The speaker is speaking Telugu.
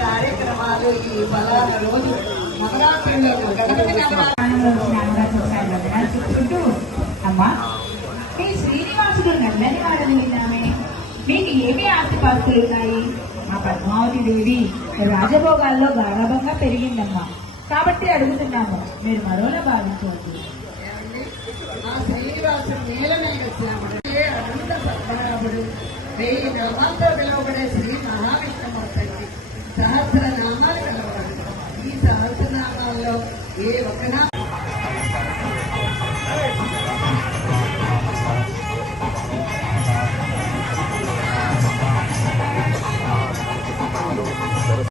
కార్యక్రమాలు ఈ బలాల రోజు నవరాత్రుల్లో చెప్పుకుంటూ అమ్మా మీ శ్రీనివాసుడు నల్లని వాడని విన్నామే, మీకు ఏమి ఆస్తిపాస్తులు ఉన్నాయి? మా పద్మావతి దేవి రాజభోగాల్లో గారాభంగా పెరిగిందమ్మా, కాబట్టి అడుగుతున్నాము, మీరు మరోలా భావించవద్దు. ఆ శ్రీనివాసుడు నేలనే వచ్చామంటే అనంత పద్మనాభుడు 1000 నామాలతో పిలువబడే శ్రీ మహావిష్ణుమూర్తికి సహస్రనామాలు కలవాలి. ఈ సహస్రనామాల్లో ఏ ఒక్క